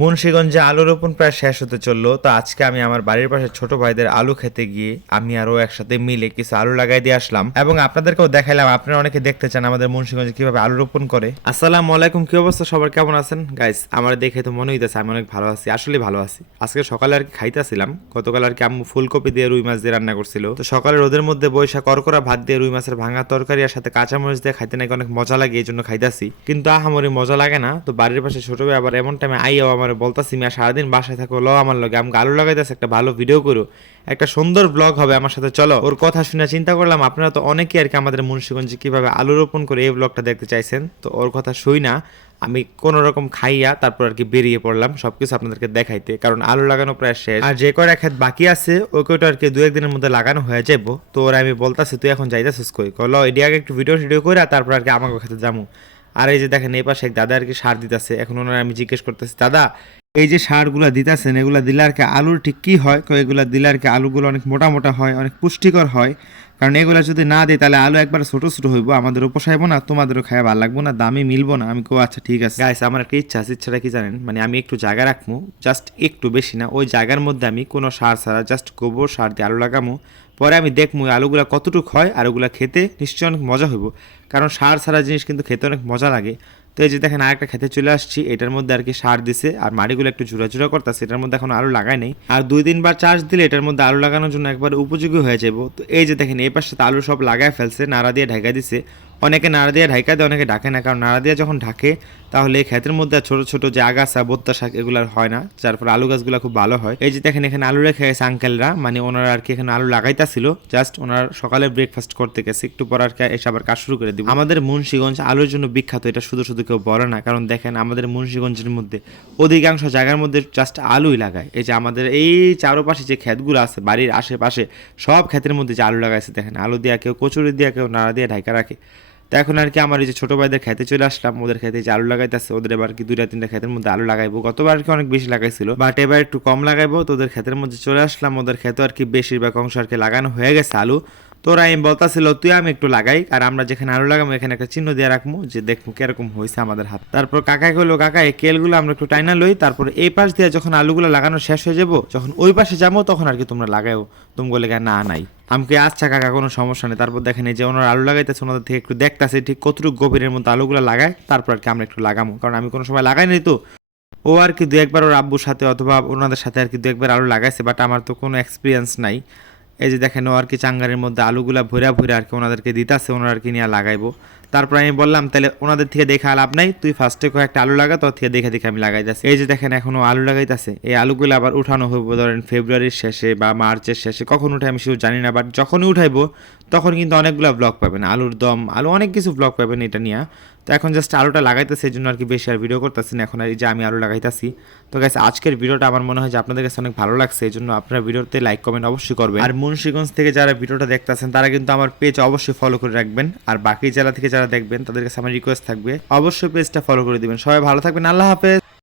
মুন্সীগঞ্জে আলু রোপণ প্রায় শেষ হতে চলল, তো আজকে আমি আমার বাড়ির পাশে ছোট ভাইদের আলু খেতে গিয়ে আমি আরও একসাথে মিলে কিছু আলু লাগাই দিয়ে আসলাম। এবং আপনাদেরকেও দেখাইলাম, আপনারা অনেকে দেখতে চান আমাদের মুন্সীগঞ্জে কীভাবে আলু রোপণ করে। আসসালামু আলাইকুম, কি অবস্থা? সবার কেমন আছেন? গাইস আমার দেখে তো মনে হইতেছে আমি অনেক ভালো আছি আসলে ভালো আছি। আজকে সকালে আর কি খাইতেছিলাম, গতকাল আর কি আম্মু ফুলকপি দিয়ে রুই মাছ দিয়ে রান্না করছিল। তো সকালে রোদের মধ্যে বৈশা করকরা ভাত দিয়ে রুই মাছের ভাঙা তরকারি আর সাথে কাঁচামরিচ দিয়ে খাইতে নাকি অনেক মজা লাগে, এই জন্য খাইতাছি। কিন্তু আহামরি মজা লাগে না, তো বাড়ির পাশে ছোট ভাই আবার এমন টাইমে আইয়াও আমার বলতাছি, মিয়া, সারাদিন বাসায় থাকো ল আমার লগে। আমাকে আলু লাগাইতেছে, একটা ভালো ভিডিও করো। একটা সুন্দর ব্লগ হবে আমার সাথে, চলো। ওর কথা শুনে চিন্তা করলাম, আপনারা তো অনেকেই আর কি আমাদের মুন্সিগঞ্জে কীভাবে আলু রোপণ করে এই ব্লগটা দেখতে চাইছেন? তো ওর কথা শুই না। আমি কোন রকম খাইয়া তারপর আর কি বেরিয়ে পড়লাম, সবকিছু আপনাদেরকে দেখাইতে। কারণ আলু লাগানো প্রায় শেষ। আর যে কয়টা ক্ষেত বাকি আছে ওই কয়টা আর কি দু একদিনের মধ্যে লাগানো হয়ে যাব তো ওরা আমি বলতাছি, তুই এখন যাইতেছিস কই? কল এডি আগে একটু ভিডিও টিডিও করে তারপর আর কি আমাকে খেতে যাব আর এই যে দেখেন, এই পাশে এক দাদা আর কি সার দিতেছে। এখন ওনার আমি জিজ্ঞেস করতেছি, দাদা, এই যে সারগুলো দিতেছেন, এগুলা দিলে আর কি আলুর ঠিক কি হয়? কই এগুলা দিলে আর কি আলুগুলো অনেক মোটা মোটা হয়, অনেক পুষ্টিকর হয়। কারণ এগুলা যদি না দিই, তাহলে আলু একবার ছোট ছোট হইব আমাদেরও পোষাইবো না, তোমাদেরও খাওয়া ভালো লাগবো না, দামে মিলবো না। আমি কো আচ্ছা ঠিক আছে। গাইস আমার একটা ইচ্ছা আছে, ইচ্ছাটা কি জানেন? মানে আমি একটু জায়গা রাখব জাস্ট একটু বেশি না, ওই জায়গার মধ্যে আমি কোনো সার ছাড়া জাস্ট গোবর সার দিয়ে আলু লাগামো। পরে আমি দেখব আলুগুলা কতটুকু হয় আর ওগুলা খেতে নিশ্চয়ই অনেক মজা হইব। কারণ সার সারা জিনিস কিন্তু খেতে অনেক মজা লাগে। তো এই যে দেখেন আর একটা খেতে চলে আসছি, এটার মধ্যে আর কি সার দিছে আর মাড়িগুলো একটু ঝুড়াঝুড়া করতা করতেছে, এটার মধ্যে এখন আলু লাগাই নেই। আর দুই তিনবার চার্জ দিলে এটার মধ্যে আলু লাগানোর জন্য একবার উপযোগী হয়ে যাব তো এই যে দেখেন এই পাশে আলু সব লাগায় ফেলছে, নাড়া দিয়ে ঢেকা দিছে। অনেকে নাড়া দিয়ে ঢাকা দেয়, অনেকে ঢাকে না। কারণ নাড়া দিয়ে যখন ঢাকে, তাহলে এই ক্ষেতের মধ্যে ছোট ছোট যে আগাছা, বোত্তা শাক এগুলো হয় না, যার ফলে আলু গাছগুলো খুব ভালো হয়। এই যে দেখেন, এখানে আলু রেখে গেছে আঙ্কেলরা মানে ওনারা আর কি এখানে আলু লাগাইতাছিল। জাস্ট ওনার সকালে ব্রেকফাস্ট করতে গেছে। একটু পর আর কি এসে আবার কাজ শুরু করে দিব। আমাদের মুন্সিগঞ্জ আলুর জন্য বিখ্যাত, এটা শুধু শুধু কেউ বলে না। কারণ দেখেন, আমাদের মুন্সিগঞ্জের মধ্যে অধিকাংশ জায়গার মধ্যে জাস্ট আলুই লাগায়। এই যে আমাদের এই চারোপাশে যে ক্ষেতগুলো আছে, বাড়ির আশেপাশে, সব ক্ষেতের মধ্যে যে আলু লাগাইছে, দেখেন। আলু দিয়া কেউ কচুরি দিয়া কেউ নাড়া দিয়ে ঢাকা রাখে। তো এখন আর কি আমার এই যে ছোটো ভাইদের খেতে চলে আসলাম, ওদের খেতে যে আলু লাগাইতেছে, ওদের এবার কি দুইটা তিনটা খেতের মধ্যে আলু লাগাইবো। গতবার আর কি অনেক বেশি লাগাইছিল বাট এবার একটু কম লাগাইবো, তো ওদের খেতের মধ্যে চলে আসলাম। ওদের খেতে আর কি বেশিরভাগ অংশ আর কি লাগানো হয়ে গেছে আলু। তোরা আমি বলতাছিল, তুই আমি একটু লাগাই, আর আমরা যেখানে আলু লাগাবো এখানে একটা চিহ্ন দিয়ে রাখব যে দেখব কীরকম হয়েছে আমাদের হাত। তারপর কাকা কইলো, কাকা, এই কেলগুলো আমরা একটু টাইনা লই, তারপর এই পাশ দিয়ে যখন আলুগুলো লাগানো শেষ হয়ে যাব, যখন ওই পাশে যাব, তখন আর কি তোমরা লাগাও তুমি বলে, না, নাই। আমাকে আচ্ছা কাকা, কোনো সমস্যা নেই। তারপর দেখেন, এই যে ওনার আলু লাগাইতেছে, ওনাদের থেকে একটু দেখতেছে, ঠিক কতটুকু গভীরের মতো আলুগুলো লাগায়, তারপর আর কি আমরা একটু লাগাবো কারণ আমি কোনো সময় লাগাই নাই তো। ও আর কি দু একবার ওর আব্বুর সাথে অথবা ওনাদের সাথে আর কি দু একবার আলু লাগাইছে, বাট আমার তো কোনো এক্সপিরিয়েন্স নাই। এই যে দেখেন ও আর কি চাঙ্গারের মধ্যে আলুগুলা ভরা ভরা আর কি ওনাদেরকে দিতাছে ওনারা আর কি নিয়ে লাগাইবো। তারপর আমি বললাম তাহলে ওনাদের থেকে দেখে লাভ নাই, তুই ফার্স্টে কয়েকটা আলু লাগা, তোর থেকে দেখে দেখে আমি লাগাইতেছি। এই যে দেখেন, এখনও আলু লাগাইতেছে। এই আলুগুলো আবার উঠানো হইব, ধরেন ফেব্রুয়ারির শেষে বা মার্চের শেষে। কখন উঠে আমি শুধু জানি না বাট যখনই উঠাইবো, তখন কিন্তু অনেকগুলো ব্লগ পাবেন। আলুর দম, আলু অনেক কিছু ব্লগ পাবেন এটা নিয়ে। তো এখন জাস্ট আলুটা লাগাইতেছে সেই জন্য আর কি বেশি আর ভিডিও করতেছি না। এখন আর এই যে আমি আলু লাগাইতেছি। তো গাইস আজকের ভিডিওটা আমার মনে হয় যে আপনাদের কাছে অনেক ভালো লাগছে, এই জন্য আপনারা ভিডিওতে লাইক কমেন্ট অবশ্যই করবেন। আর মুন্সিগঞ্জ থেকে যারা ভিডিওটা দেখতেছেন, তারা কিন্তু আমার পেজ অবশ্যই ফলো করে রাখবেন। আর বাকি জেলা থেকে যারা দেখবেন, তাদের কাছে আমার রিকোয়েস্ট থাকবে, অবশ্যই পেজটা ফলো করে দিবেন। সবাই ভালো থাকবেন, আল্লাহ হাফেজ।